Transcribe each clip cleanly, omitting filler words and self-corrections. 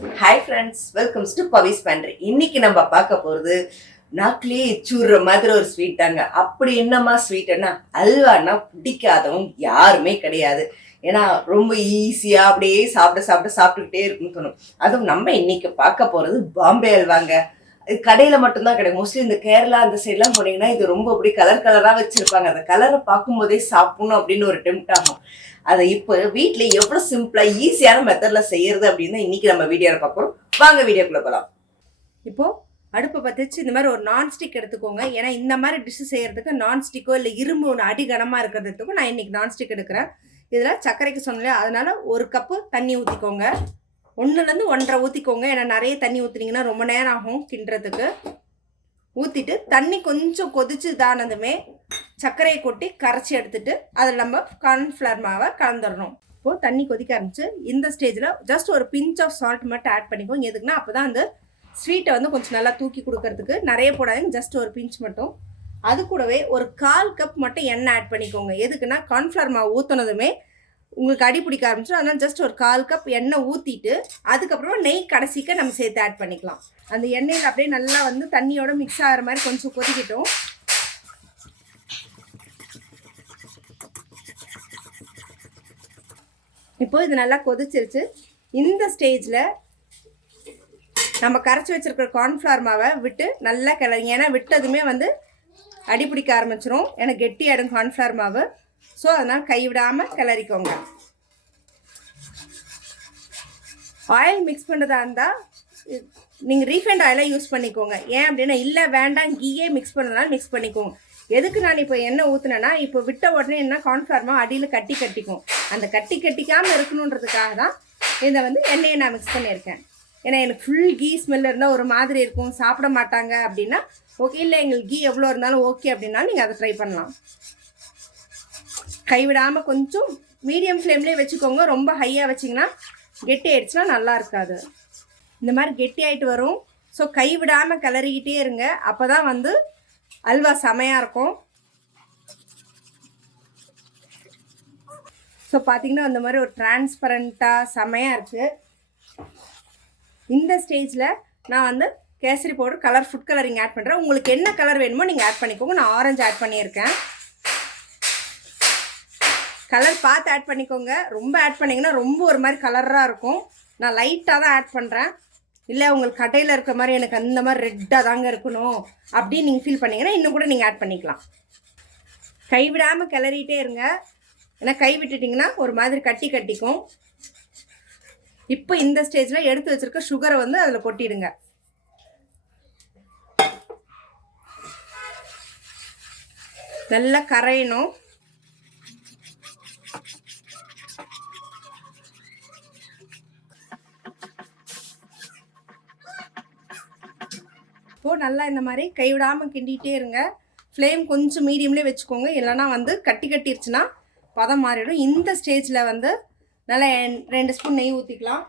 Hi friends, welcome to Pavi's Pantry. இன்னைக்கு நம்ம பார்க்க போறது நாக்கிலே சூற மாதிரி ஒரு ஸ்வீட் தாங்க. அப்படி என்னமா ஸ்வீட்னா அல்வானா பிடிக்காதவங்க யாருமே கிடையாது. ஏன்னா ரொம்ப ஈஸியா அப்படியே சாப்பிட்டுக்கிட்டே இருக்குன்னு தோணும். அதுவும் நம்ம இன்னைக்கு பார்க்க போறது பாம்பே அல்வாங்க. இது கடையில மட்டும்தான் கிடைக்கும். மோஸ்ட்லி இந்த கேரளா அந்த சைட்லாம் போனீங்கன்னா இது ரொம்ப அப்படி கலர் கலரா வச்சிருப்பாங்க. அந்த கலரை பார்க்கும்போதே சாப்பிடணும் அப்படின்னு ஒரு டெம்ட் ஆகும். அதை இப்போ வீட்டில் எவ்வளோ சிம்பிளா ஈஸியான மெத்தட்ல செய்யறது அப்படின்னு இன்னைக்கு நம்ம வீடியோவில் பார்க்குறோம். வாங்க வீடியோக்குள்ள போகலாம். இப்போ அடுப்பை பற்றி வச்சு இந்த மாதிரி ஒரு நான்ஸ்டிக் எடுத்துக்கோங்க. ஏன்னா இந்த மாதிரி டிஷ்ஷு செய்யறதுக்கு நான்ஸ்டிக்கோ இல்லை இரும்பு ஒன்று அடிகனமாக இருக்கிறதுக்கும் நான் இன்னைக்கு நான்ஸ்டிக் எடுக்கிறேன். இதில் சர்க்கரைக்கு சொன்னல, அதனால ஒரு கப்பு தண்ணி ஊற்றிக்கோங்க. 1லேருந்து 1.5 ஊற்றிக்கோங்க. ஏன்னா நிறைய தண்ணி ஊற்றுனீங்கன்னா ரொம்ப நேரம் ஆகும் கிண்டுறதுக்கு. ஊற்றிட்டு தண்ணி கொஞ்சம் கொதிச்சு இதானதுமே சர்க்கரையை கொட்டி கரைச்சி எடுத்துட்டு அதில் நம்ம கார்ன்ஃப்ளவர் மாவை கலந்துடணும். இப்போது தண்ணி கொதிக்க ஆரம்பிச்சு இந்த ஸ்டேஜில் ஜஸ்ட் ஒரு பிஞ்ச் ஆஃப் சால்ட் மட்டும் ஆட் பண்ணிக்கோங்க. எதுக்குன்னா அப்போ தான் அந்த ஸ்வீட்டை வந்து கொஞ்சம் நல்லா தூக்கி கொடுக்கறதுக்கு. நிறைய போடாதீங்க, ஜஸ்ட் ஒரு பிஞ்ச் மட்டும். அது கூடவே ஒரு 1/4 கப் மட்டும் எண்ணெய் ஆட் பண்ணிக்கோங்க. எதுக்குன்னா கார்ன்ஃப்ளவர் மாவு ஊற்றினதுமே உங்களுக்கு அடி பிடிக்க ஆரம்பிச்சிடும். அதனால் ஜஸ்ட் ஒரு 1/4 கப் எண்ணெய் ஊற்றிட்டு அதுக்கப்புறமா நெய் கடைசிக்க நம்ம சேர்த்து ஆட் பண்ணிக்கலாம். அந்த எண்ணெயில் அப்படியே நல்லா வந்து தண்ணியோட மிக்ஸ் ஆகிற மாதிரி கொஞ்சம் கொதிக்கிட்டோம். இப்போ இது நல்லா கொதிச்சிருச்சு. இந்த ஸ்டேஜில் நம்ம கரைச்சி வச்சிருக்கிற கார்ன்ஃப்ளவர் மாவை விட்டு நல்லா கிளறிங்க. ஏன்னா விட்டதுமே வந்து அடி பிடிக்க ஆரம்பிச்சிடும். ஏன்னா கெட்டி ஆகிடும் கார்ன்ஃப்ளவர் மாவு. ஸோ அதனால் கைவிடாமல் கிளறிக்கோங்க. ஆயில் மிக்ஸ் பண்ணுறதா இருந்தால் நீங்கள் ரீஃபைண்ட் ஆயிலை யூஸ் பண்ணிக்கோங்க. ஏன் அப்படின்னா இல்லை வேண்டாம் கீயே மிக்ஸ் பண்ணுறதுனால மிக்ஸ் பண்ணிக்கோங்க. எதுக்கு நான் இப்போ எண்ணெய் ஊற்றுனேன்னா இப்போ விட்ட உடனே என்ன கார்ன்ஃப்ளவர் மாவு அடியில் கட்டிக்கும். அந்த கட்டிக்காமல் இருக்கணுன்றதுக்காக தான் இதை வந்து எண்ணெயை நான் மிக்ஸ் பண்ணியிருக்கேன். ஏன்னா எனக்கு ஃபுல் கீ ஸ்மெல் இருந்தால் ஒரு மாதிரி இருக்கும், சாப்பிட மாட்டாங்க அப்படின்னா ஓகே. இல்லை எங்களுக்கு கீ எவ்வளோ இருந்தாலும் ஓகே அப்படின்னாலும் நீங்கள் அதை ட்ரை பண்ணலாம். கைவிடாமல் கொஞ்சம் மீடியம் ஃப்ளேம்லேயே வச்சுக்கோங்க. ரொம்ப ஹையாக வச்சிங்கன்னா கெட்டி ஆயிடுச்சுன்னா நல்லா இருக்காது. இந்த மாதிரி கெட்டி ஆகிட்டு வரும். ஸோ கைவிடாமல் கிளறிக்கிட்டே இருங்க. அப்போ தான் வந்து அல்வா செமையாக இருக்கும். ஸோ பார்த்தீங்கன்னா அந்த மாதிரி ஒரு டிரான்ஸ்பரண்ட்டாக செமையாக இருக்குது. இந்த ஸ்டேஜில் நான் வந்து kesari powder food colouring add பண்ணுறேன். உங்களுக்கு என்ன கலர் வேணுமோ நீங்கள் ஆட் பண்ணிக்கோங்க. நான் ஆரஞ்சு ஆட் பண்ணியிருக்கேன். கலர் பார்த்து ஆட் பண்ணிக்கோங்க. ரொம்ப ஆட் பண்ணிங்கன்னா ரொம்ப ஒரு மாதிரி கலராக இருக்கும். நான் லைட்டாக தான் ஆட் பண்ணுறேன். இல்லை உங்களுக்கு கடையில் இருக்கிற மாதிரி எனக்கு அந்த மாதிரி ரெட்டாக தாங்க இருக்கணும் அப்படின்னு நீங்கள் ஃபீல் பண்ணிங்கன்னா இன்னும் கூட நீங்கள் ஆட் பண்ணிக்கலாம். கைவிடாமல் கிளறிட்டே இருங்க. ஏன்னா கை விட்டுட்டிங்கன்னா ஒரு மாதிரி கட்டிக்கும். இப்போ இந்த ஸ்டேஜில் எடுத்து வச்சுருக்க சுகரை வந்து அதில் கொட்டிடுங்க. நல்லா கரையணும். இப்போது நல்லா இந்த மாதிரி கைவிடாமல் கிண்டிகிட்டே இருங்க. ஃப்ளேம் கொஞ்சம் மீடியம்லேயே வச்சுக்கோங்க. இல்லைனா வந்து கட்டிருச்சுன்னா பதம் மாறிடும். இந்த ஸ்டேஜில் வந்து நல்லா 2 ஸ்பூன் நெய் ஊற்றிக்கலாம்.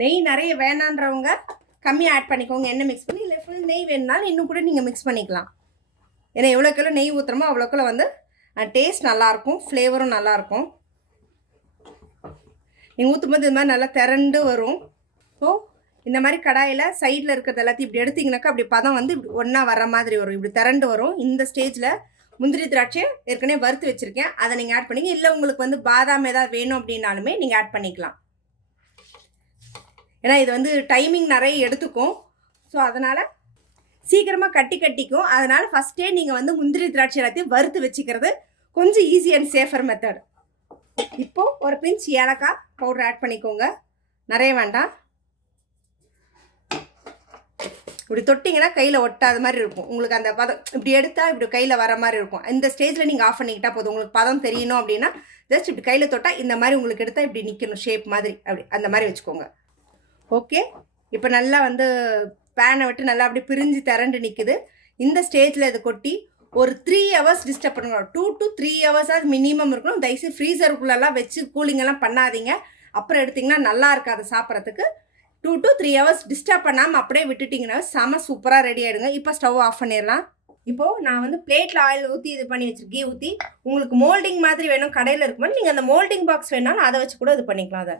நெய் நிறைய வேணான்றவங்க கம்மியாக ஆட் பண்ணிக்கோங்க. எண்ணெய் மிக்ஸ் பண்ணி. இல்லை ஃபுல் நெய் வேணுனாலும் இன்னும் கூட நீங்கள் மிக்ஸ் பண்ணிக்கலாம். ஏன்னா எவ்வளோக்கெல்லாம் நெய் ஊற்றுறமோ அவ்வளோக்குள்ள வந்து டேஸ்ட் நல்லாயிருக்கும், ஃப்ளேவரும் நல்லாயிருக்கும். நீங்கள் ஊற்றும்போது இது மாதிரி நல்லா திரண்டு வரும். ஸோ இந்த மாதிரி கடாயில் சைடில் இருக்கிறது எல்லாத்தையும் இப்படி எடுத்திங்கனாக்கா அப்படி பதம் வந்து இப்படி ஒன்றா வர மாதிரி வரும், இப்படி திரண்டு வரும். இந்த ஸ்டேஜில் முந்திரி திராட்சை ஏற்கனவே வறுத்து வச்சுருக்கேன், அதை நீங்கள் ஆட் பண்ணிங்க. இல்லை உங்களுக்கு வந்து பாதாம் ஏதாவது வேணும் அப்படின்னாலுமே நீங்கள் ஆட் பண்ணிக்கலாம். ஏன்னா இது வந்து டைமிங் நிறைய எடுத்துக்கும். ஸோ அதனால் சீக்கிரமாக கட்டிக்கும். அதனால் ஃபஸ்ட்டே நீங்கள் வந்து முந்திரி திராட்சை எல்லாத்தையும் வறுத்து வச்சுக்கிறது கொஞ்சம் ஈஸி அண்ட் சேஃபர் மெத்தட். இப்போது ஒரு பிஞ்ச் ஏலக்காய் பவுடர் ஆட் பண்ணிக்கோங்க. நிறைய வேண்டாம். இப்படி தொட்டிங்கன்னா கையில் ஒட்டாத மாதிரி இருக்கும். உங்களுக்கு அந்த பதம் இப்படி எடுத்தால் இப்படி கையில் வர மாதிரி இருக்கும். இந்த ஸ்டேஜில் நீங்கள் ஆஃப் பண்ணிக்கிட்டால் போதும். உங்களுக்கு பதம் தெரியணும் அப்படின்னா ஜஸ்ட் இப்படி கையில் தொட்டால் இந்த மாதிரி உங்களுக்கு எடுத்தால் இப்படி நிற்கணும், ஷேப் மாதிரி அப்படி அந்த மாதிரி வச்சுக்கோங்க. ஓகே, இப்போ நல்லா வந்து பேனை விட்டு நல்லா அப்படி பிரிஞ்சு திரண்டு நிற்குது. இந்த ஸ்டேஜில் இதை கொட்டி ஒரு 3 ஹவர்ஸ் டிஸ்டர்ப் பண்ணுங்க. 2 to 3 ஹவர்ஸாக மினிமம் இருக்கணும். தயவுசெய்து ஃப்ரீசருக்குள்ளெல்லாம் வச்சு கூலிங்கெல்லாம் பண்ணாதீங்க. அப்புறம் எடுத்திங்கன்னா நல்லா இருக்காது சாப்பிட்றதுக்கு. 2 to 3 ஹவர்ஸ் டிஸ்டர்ப் பண்ணாமல் அப்படியே விட்டுட்டிங்கன்னா செம சூப்பராக ரெடி ஆகிடுங்க. இப்போ ஸ்டவ் ஆஃப் பண்ணிடலாம். இப்போது நான் வந்து பிளேட்டில் ஆயில் ஊற்றி இது பண்ணி வச்சுருக்கேன், கீ ஊற்றி. உங்களுக்கு மோல்டிங் மாதிரி வேணும், கடையில் இருக்கும்போது நீங்கள் அந்த மோல்டிங் பாக்ஸ் வேணாலும் அதை வச்சு கூட இது பண்ணிக்கலாம். அதை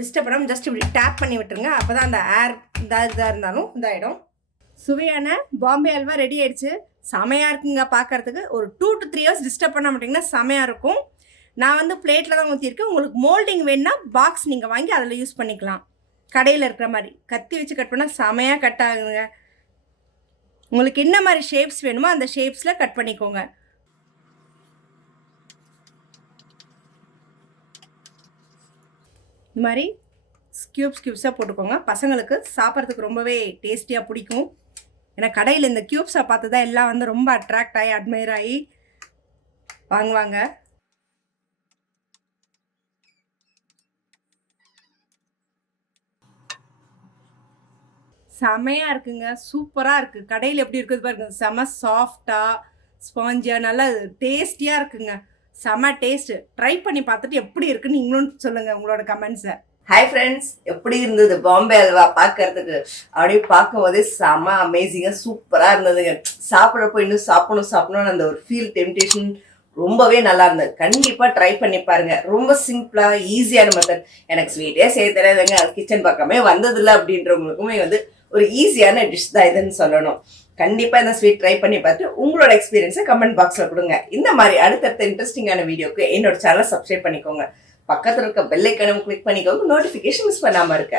டிஸ்டர்ப் பண்ணாமல் ஜஸ்ட் இப்படி டேப் பண்ணி விட்டுருங்க. அப்போ தான் அந்த ஏர் இதாக இருந்தாலும் இதாகிடும். சுவையான பாம்பே அல்வா ரெடி ஆயிடுச்சு. செமையாக இருக்குங்க பார்க்குறதுக்கு. ஒரு 2 to 3 hours டிஸ்டர்ப் பண்ண மாட்டிங்கன்னா செமையாக இருக்கும். நான் வந்து பிளேட்டில் தான் ஊற்றிருக்கேன். உங்களுக்கு மோல்டிங் வேணுன்னா பாக்ஸ் நீங்கள் வாங்கி அதில் யூஸ் பண்ணிக்கலாம். கடையில் இருக்கிற மாதிரி கத்தி வச்சு கட் பண்ணால் செமையாக கட் ஆகுங்க. உங்களுக்கு என்ன மாதிரி ஷேப்ஸ் வேணுமோ அந்த ஷேப்ஸில் கட் பண்ணிக்கோங்க. இந்த மாதிரி க்யூப்ஸாக போட்டுக்கோங்க. பசங்களுக்கு சாப்பிட்றதுக்கு ரொம்பவே டேஸ்டியாக பிடிக்கும். ஏன்னா கடையில் இந்த க்யூப்ஸை பார்த்து தான் எல்லாம் வந்து ரொம்ப அட்ராக்ட் ஆகி அட்மையர் ஆகி வாங்குவாங்க. செமையாக இருக்குங்க. சூப்பராக இருக்குது. கடையில் எப்படி இருக்குது பாருங்க. செம சாஃப்டாக ஸ்பாஞ்சியாக நல்லா டேஸ்டியாக இருக்குங்க. செம டேஸ்ட்டு. ட்ரை பண்ணி பார்த்துட்டு எப்படி இருக்குன்னு நீங்களும் சொல்லுங்கள் உங்களோட கமெண்ட்ஸை. ஹாய் ஃப்ரெண்ட்ஸ், எப்படி இருந்தது பாம்பே அல்வா பார்க்கறதுக்கு? அப்படியே பார்க்கும்போதே செம அமேசிங்காக சூப்பராக இருந்ததுங்க. சாப்பிட்றப்போ இன்னும் சாப்பிடணும்னு அந்த ஒரு ஃபீல் டெம்டேஷன் ரொம்பவே நல்லா இருந்தது. கண்டிப்பாக ட்ரை பண்ணி பாருங்க. ரொம்ப சிம்பிளாக ஈஸியான மெத்தட். எனக்கு ஸ்வீட்டே செய்ய தெரியாதுங்க, கிச்சன் பக்கமே வந்ததில்லை அப்படின்றவங்களுக்குமே வந்து ஒரு ஈஸியான டிஷ் தான் இதுன்னு சொல்லணும். கண்டிப்பாக இந்த ஸ்வீட் ட்ரை பண்ணி பார்த்து உங்களோட எக்ஸ்பீரியன்ஸை கமெண்ட் பாக்ஸில் கொடுங்க. இந்த மாதிரி அடுத்தடுத்த இன்ட்ரெஸ்டிங்கான வீடியோக்கு என்னோட சேனலை சப்ஸ்கிரைப் பண்ணிக்கோங்க. பக்கத்தில் இருக்க பெல் ஐக்கானை கிளிக் பண்ணிக்கோங்க, நோட்டிஃபிகேஷன் மிஸ் பண்ணாமல் இருக்க.